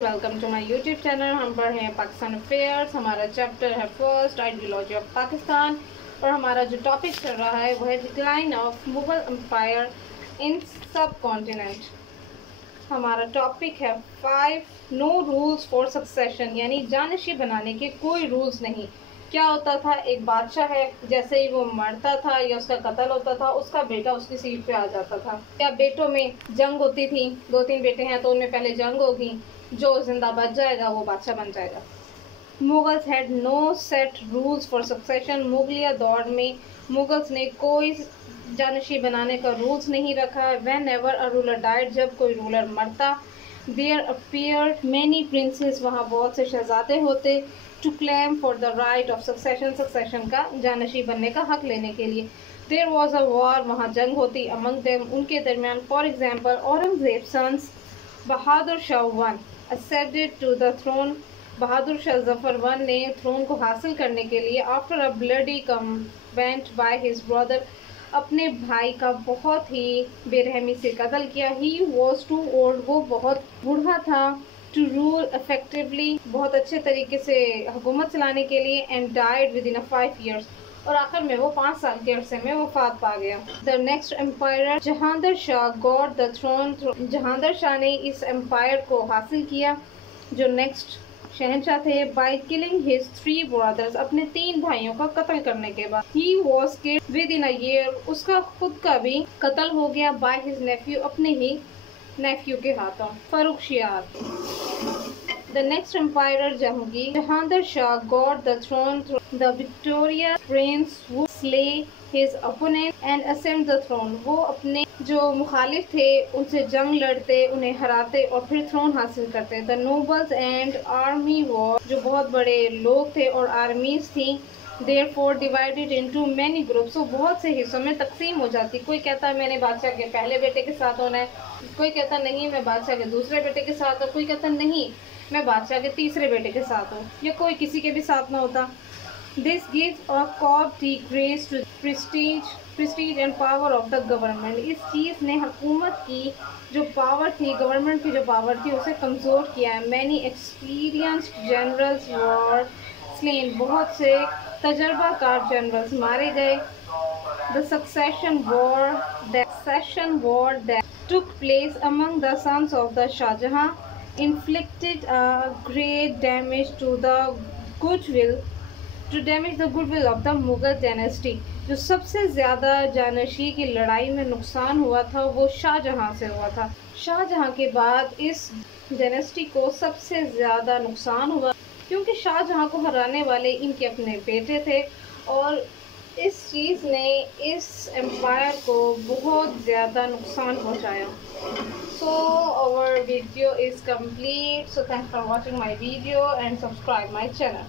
Welcome to my YouTube channel. हम पढ़ रहे हैं पाकिस्तान अफेयर्स। हमारा चैप्टर है फर्स्ट, आइडियोलॉजी ऑफ पाकिस्तान। और हमारा जो टॉपिक चल रहा है वो है decline of Mughal empire in subcontinent. हमारा टॉपिक है 5 नो रूल्स फॉर सक्सेशन, यानी जानशी बनाने के कोई रूल्स नहीं। क्या होता था, एक बादशाह है, जैसे ही वो मरता था या उसका कत्ल होता था, उसका बेटा उसकी सीट पे आ जाता था। या बेटों में जंग होती थी, 2-3 बेटे हैं तो उनमें पहले जंग होगी, जो जिंदा बच जाएगा वो बादशाह बन जाएगा। Mughals had no set rules for succession. मुगलिया दौर में मुगल्स ने कोई जानशी बनाने का रूल्स नहीं रखा। When ever a ruler died, जब कोई रूलर मरता, देयर अपीयर्ड मैनी प्रिंसेस, वहाँ बहुत से शहजादे होते, to claim for the right of succession, succession का जानशी बनने का हक लेने के लिए। देयर वॉज अ वॉर, वहाँ जंग होती, अमंग देम, उनके दरमियान। For example, Aurangzeb sons Bahadur Shah one ascended to the throne। Bahadur Shah Zafar one ने थ्रोन को हासिल करने के लिए after a bloody comment by his brother, अपने भाई का बहुत ही बेरहमी से कत्ल किया। ही वॉज टू ओल्ड, वो बहुत बूढ़ा था, टू रूल इफेक्टिवली, बहुत अच्छे तरीके से हुकूमत चलाने के लिए, and died with in 5 years, और आखिर में वो 5 साल के अरसे में वफात पा गया। The next empire Jahangir Shah got the throne. Jahangir Shah ने इस एम्पायर को हासिल किया, जो नेक्स्ट शहंशाह थे, बाय किलिंग हिज 3 brothers, अपने 3 भाइयों का कत्ल करने के बाद। He was killed with in a year, उसका खुद का भी कत्ल हो गया, बाय हिज नेफ्यू, अपने ही नेफ्यू के हाथों, फर्रुखशियार। The next emperor Jahangir, Jahandar Shah got the throne through the victorious prince would slay his opponent and ascend the throne। वो अपने जो मुखालिफ थे उनसे जंग लड़ते, उन्हें हराते और फिर थ्रोन हासिल करते। The nobles and army war, जो बहुत बड़े लोग थे और आर्मीज थी, therefore divided into many groups, वो बहुत से हिस्सों में तकसीम हो जाती। कोई कहता है मैंने बादशाह के पहले बेटे के साथ होना है, कोई कहता नहीं मैं बादशाह के दूसरे बेटे के साथ हूँ, कोई कहता नहीं मैं बादशाह के तीसरे बेटे के साथ हूँ, या कोई किसी के भी साथ ना होता। This gives a cop decrease to prestige and power of the government. इस चीज़ ने हुकूमत की जो पावर थी, गवर्नमेंट की जो पावर थी, उसे कमज़ोर किया है। मैनी एक्सपीरियंस्ड जनरल्स वर स्लेन, बहुत से तजर्बाकार जनरल्स मारे गए। The succession war that took place among the sons of the Shahjahan inflicted a great damage to the goodwill of the Mughal dynasty। जो सबसे ज़्यादा जानशी की लड़ाई में नुकसान हुआ था वो शाहजहां से हुआ था। शाहजहां के बाद इस डायनेस्टी को सबसे ज़्यादा नुकसान हुआ, क्योंकि शाहजहां को हराने वाले इनके अपने बेटे थे, और इस चीज़ ने इस एम्पायर को बहुत ज़्यादा नुकसान पहुंचाया। So our video is complete. So thanks for watching my video and subscribe my channel.